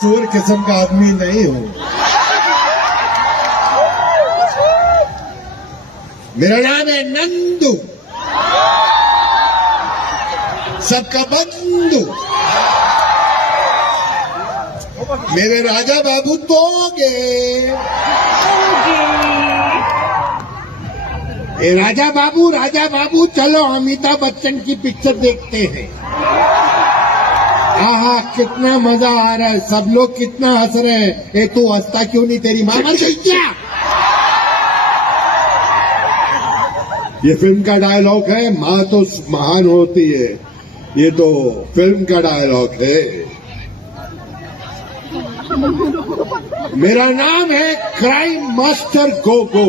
सूर किस्म का आदमी नहीं हूं। मेरा नाम है नंदू, सबका बंधु। मेरे राजा बाबू दोगे। ए राजा बाबू चलो अमिताभ बच्चन की पिक्चर देखते हैं। आहा कितना मजा आ रहा है, सब लोग कितना हंस रहे हैं। ए तू हंसता क्यों नहीं, तेरी मां मर गई क्या? ये फिल्म का डायलॉग है, मां तो महान होती है, ये तो फिल्म का डायलॉग है। मेरा नाम है क्राइम मास्टर गोगो।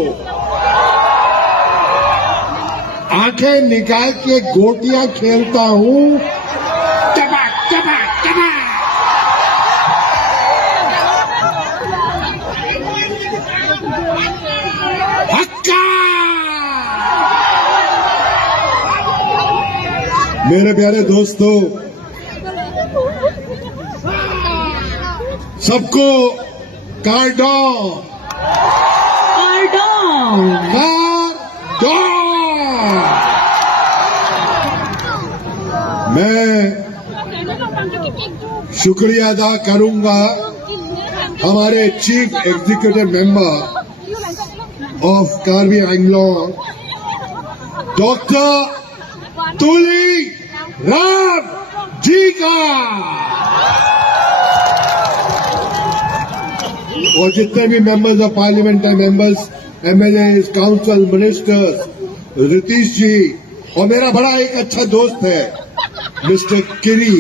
आंखें निकाल के गोटियां खेलता हूं, टपक टपक टपक। हक्का। मेरे प्यारे दोस्तों, सबको कार्डॉन मैं शुक्रिया अदा करूंगा हमारे chief executive member of Karbi Anglong doctor Tuli Ram ji का, और जितने भी मेंबर्स ऑफ पार्लियामेंट है, members, MLA, council, ministers, Ritish ji, और मेरा बड़ा एक अच्छा दोस्त है मिस्टर किरी।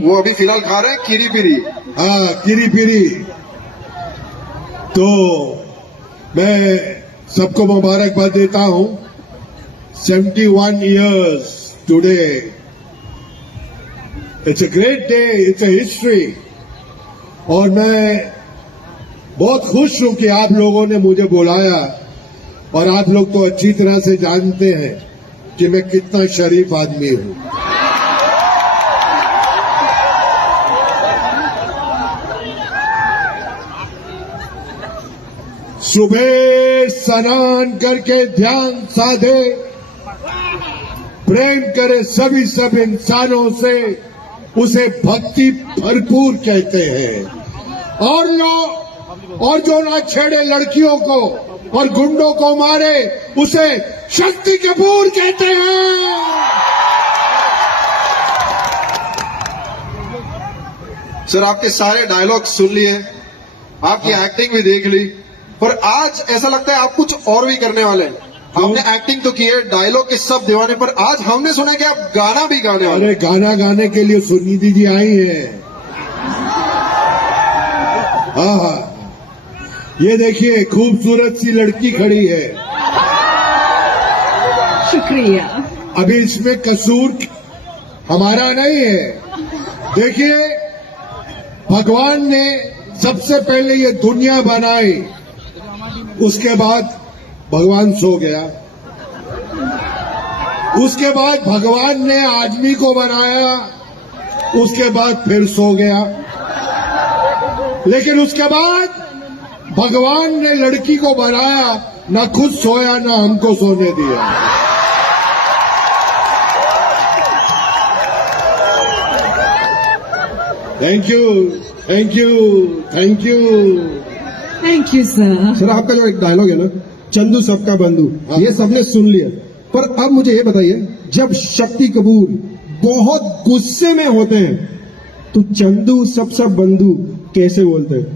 वो अभी फिलहाल खा रहे हैं किरी पिरी। हाँ, किरी पिरी। तो मैं सबको मुबारकबाद देता हूं। 71 years today. It's a great day, it's a history. और मैं बहुत खुश हूं कि आप लोगों ने मुझे बुलाया, और आप लोग तो अच्छी तरह से जानते हैं कि मैं कितना शरीफ आदमी हूं। सुबह स्नान करके ध्यान साधे, प्रेम करे सभी सब इंसानों से, उसे भक्ति भरपूर कहते हैं। और जो ना छेड़े लड़कियों को और गुंडों को मारे, उसे शक्ति कपूर कहते हैं। सर, आपके सारे डायलॉग सुन लिए, आपकी एक्टिंग भी देख ली, पर आज ऐसा लगता है आप कुछ और भी करने वाले हैं। आपने एक्टिंग तो की है, डायलॉग के सब दीवाने, पर आज हमने सुना कि आप गाना भी गाने वाले। अरे गाना गाने के लिए सुनिधि जी आई हैं। हाँ, ये देखिए खूबसूरत सी लड़की खड़ी है। शुक्रिया। अभी इसमें कसूर हमारा नहीं है। देखिए, भगवान ने सबसे पहले ये दुनिया बनाई, उसके बाद भगवान सो गया, उसके बाद भगवान ने आदमी को बनाया, उसके बाद फिर सो गया, लेकिन उसके बाद भगवान ने लड़की को बनाया, ना खुद सोया ना हमको सोने दिया। Thank you, thank you, thank you, thank you sir. Sir, आपका जो एक डायलॉग है ना, चंदू सबका बंधु, ये सबने सुन लिया, पर अब मुझे ये बताइए, जब शक्ति कपूर बहुत गुस्से में होते हैं तो चंदू सबका बंधु कैसे बोलते हैं?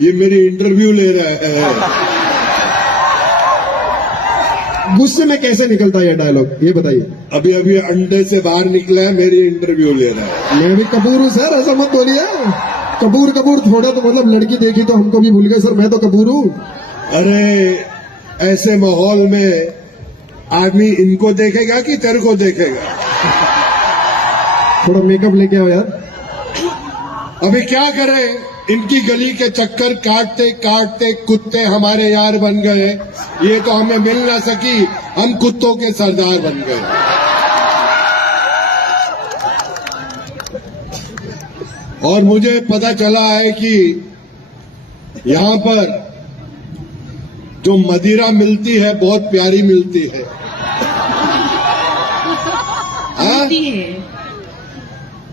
ये मेरी इंटरव्यू ले रहा है। गुस्से में कैसे निकलता है ये डायलॉग, ये बताइए। अभी अभी अंडे से बाहर निकला है, मेरी इंटरव्यू ले रहा है। मैं भी कपूर हूँ सर, ऐसा मत बोलिए। कपूर थोड़ा तो मतलब लड़की देखी तो हमको भी भूल गए सर, मैं तो कपूर हूँ। अरे ऐसे माहौल में आदमी इनको देखेगा कि तेरे को देखेगा? थोड़ा मेकअप लेके आओ यार। अभी क्या करें, इनकी गली के चक्कर काटते काटते कुत्ते हमारे यार बन गए। ये तो हमें मिल ना सकी, हम कुत्तों के सरदार बन गए। और मुझे पता चला है कि यहां पर जो मदिरा मिलती है बहुत प्यारी मिलती है। हाँ?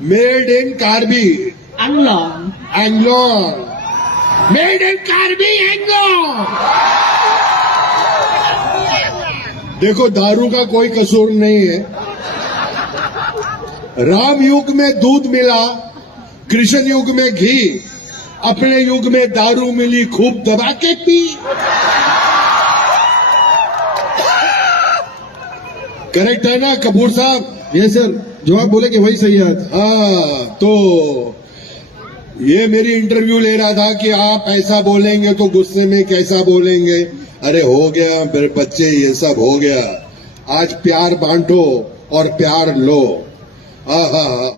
Made in Karbi Anglong. Anglong, made in Karbi Anglong. देखो दारू का कोई कसूर नहीं है। राम युग में दूध मिला, कृष्ण युग में घी, अपने युग में दारू मिली, खूब दबा के पी। करेक्ट है ना कपूर साहब? ये सर जो आप बोले कि वही सही है। हाँ, तो ये मेरी इंटरव्यू ले रहा था कि आप ऐसा बोलेंगे तो गुस्से में कैसा बोलेंगे। अरे हो गया मेरे बच्चे, ये सब हो गया। आज प्यार बांटो और प्यार लो। हाँ हाँ हाँ।